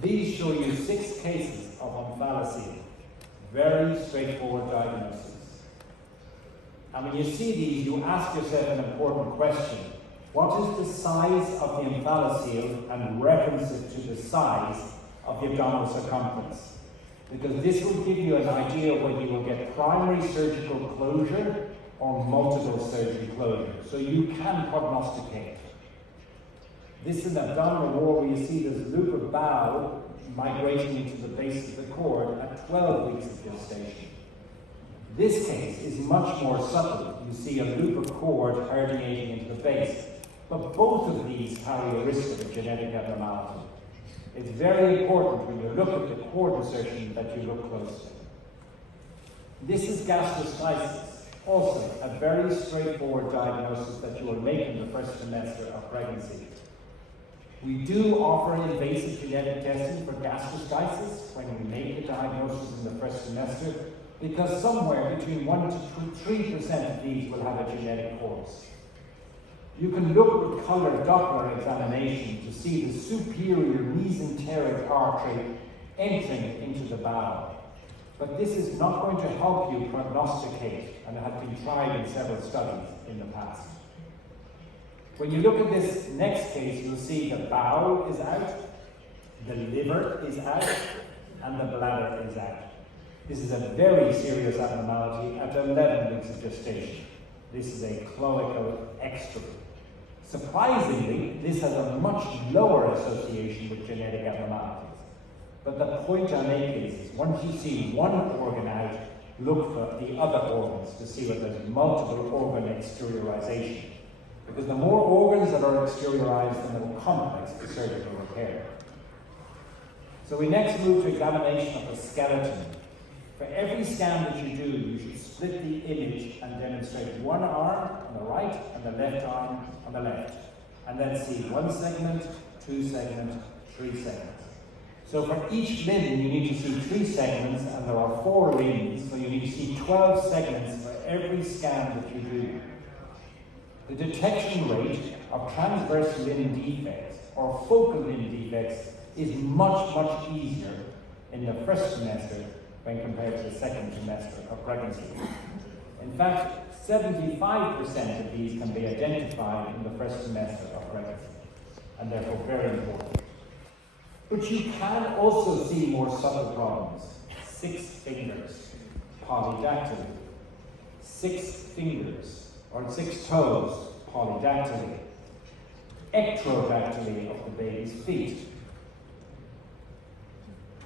These show you 6 cases of omphalocele. Very straightforward diagnosis. And when you see these, you ask yourself an important question. What is the size of the omphalocele and reference it to the size of the abdominal circumference? Because this will give you an idea of whether you will get primary surgical closure or multiple surgery closure. So you can prognosticate. This is an abdominal wall where you see this loop of bowel migrating into the base of the cord at 12 weeks of gestation. This case is much more subtle. You see a loop of cord herniating into the base. But both of these carry a risk of a genetic abnormality. It's very important when you look at the cord insertion that you look closely. This is gastroschisis, also a very straightforward diagnosis that you will make in the first semester of pregnancy. We do offer invasive genetic testing for gastroschisis when we make a diagnosis in the first semester, because somewhere between 1 to 3% of these will have a genetic course. You can look with colored Doppler examination to see the superior mesenteric artery entering into the bowel. But this is not going to help you prognosticate, and it has been tried in several studies in the past. When you look at this next case, you'll see the bowel is out, the liver is out, and the bladder is out. This is a very serious abnormality at 11 weeks of gestation. This is a cloacal extrophy. Surprisingly, this has a much lower association with genetic abnormalities. But the point I make is, once you see one organ out, look for the other organs to see whether there's multiple organ exteriorization. Because the more organs that are exteriorized, the more complex the surgical repair. So we next move to examination of the skeleton. For every scan that you do, you should split the image and demonstrate one arm on the right and the left arm on the left. And then see 1 segment, 2 segments, 3 segments. So for each limb, you need to see 3 segments, and there are 4 limbs, so you need to see 12 segments for every scan that you do. The detection rate of transverse limb defects or focal limb defects is much, much easier in the first semester when compared to the second semester of pregnancy. In fact, 75% of these can be identified in the first semester of pregnancy, and therefore very important. But you can also see more subtle problems. 6 fingers, polydactyly. 6 fingers, or 6 toes, polydactyly. Ectrodactyly of the baby's feet.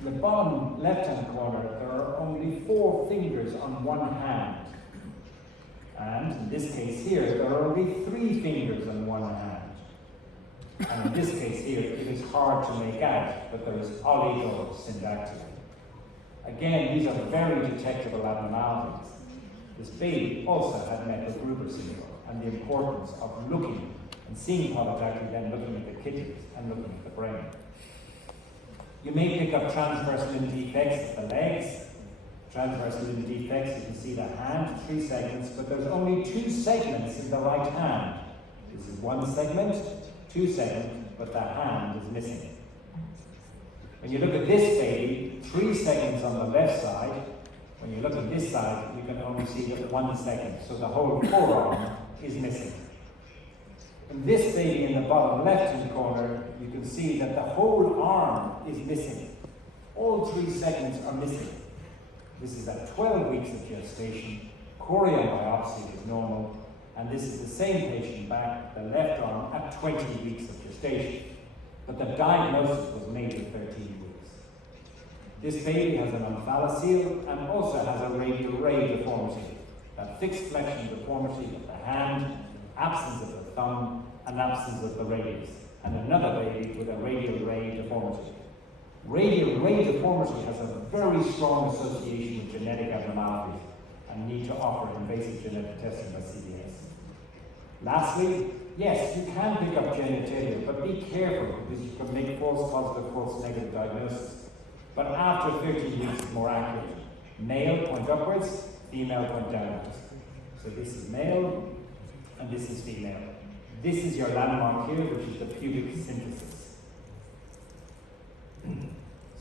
In the bottom left-hand corner, there are only 4 fingers on one hand. And in this case here, there are only 3 fingers on one hand. And in this case here, it is hard to make out, but there is oligosyndactyly. Again, these are very detectable abnormalities. This baby also had Meckler-Gruber syndrome, and the importance of looking and seeing polydactyly, then looking at the kidneys and looking at the brain. You may pick up transverse limb defects at the legs, transverse limb defects, you can see the hand, 3 segments, but there's only 2 segments in the right hand. This is 1 segment, 2 segments, but the hand is missing. When you look at this baby, 3 segments on the left side. When you look at this side, you can only see just 1 segment, so the whole forearm is missing. In this baby in the bottom left-hand corner, you can see that the whole arm is missing. All 3 segments are missing. This is at 12 weeks of gestation. Chorial biopsy is normal. And this is the same patient back, the left arm, at 20 weeks of gestation. But the diagnosis was made at 13 weeks. This baby has an omphalocele and also has a radial ray deformity. That fixed flexion deformity of the hand, absence of the thumb, and absence of the radius. And another baby with a radial ray deformity. Radial ray deformity has a very strong association with genetic abnormalities and need to offer invasive genetic testing by CBS. Lastly, yes, you can pick up genitalia, but be careful because you can make false positive, false negative diagnosis. But after 13 weeks, it's more accurate. Male, point upwards, female, point downwards. So this is male, and this is female. This is your landmark here, which is the pubic symphysis.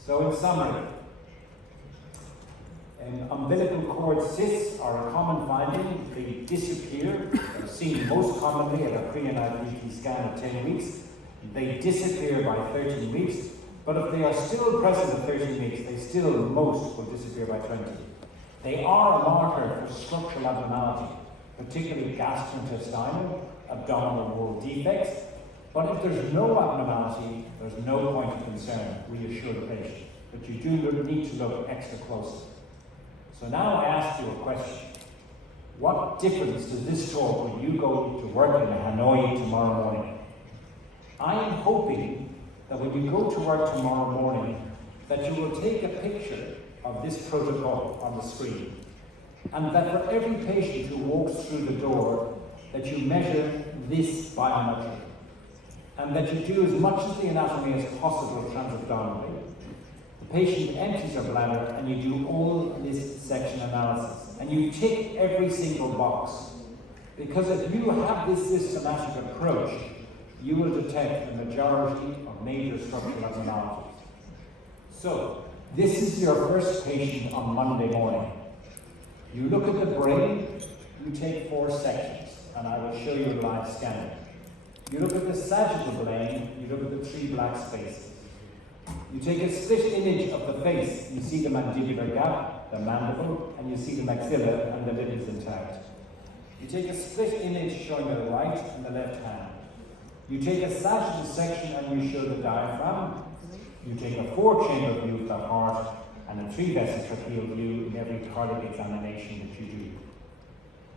So in summary, umbilical cord cysts are a common finding. They disappear. They're seen most commonly at a pre and IPT scan at 10 weeks. They disappear by 13 weeks. But if they are still present at 13 weeks, they still, most will disappear by 20. They are a marker for structural abnormality, particularly gastrointestinal, abdominal wall defects. But if there's no abnormality, there's no point of concern. Reassure the patient. But you do need to look extra closely. So now I ask you a question. What difference does this talk when you go to work in Hanoi tomorrow morning? I am hoping that when you go to work tomorrow morning, that you will take a picture of this protocol on the screen, and that for every patient who walks through the door, that you measure this biometric, and that you do as much of the anatomy as possible transabdominally. The patient empties your bladder, and you do all this section analysis, and you tick every single box, because if you have this systematic approach, you will detect the majority of major structural abnormalities. So, this is your first patient on Monday morning. You look at the brain, you take 4 sections, and I will show you a live scanning. You look at the sagittal brain, you look at the 3 black spaces. You take a split image of the face, you see the mandibular gap, the mandible, and you see the maxilla and the lid is intact. You take a split image showing the right and the left hand. You take a sagittal section and you show the diaphragm. You take a 4-chamber view of the heart and a 3-vessel tracheal view in every cardiac examination that you do.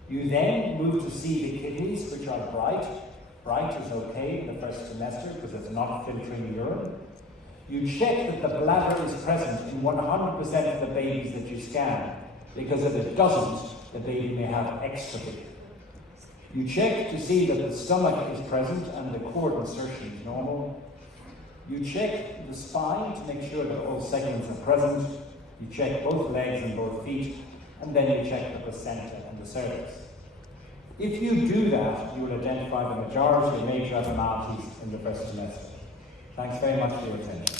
You then move to see the kidneys, which are bright. Bright is okay in the first semester because it's not filtering urine. You check that the bladder is present in 100% of the babies that you scan, because if it doesn't, the baby may have extravasation. You check to see that the stomach is present and the cord insertion is normal. You check the spine to make sure that all segments are present. You check both legs and both feet, and then you check the placenta and the cervix. If you do that, you will identify the majority of major abnormalities in the first semester. Thanks very much for your attention.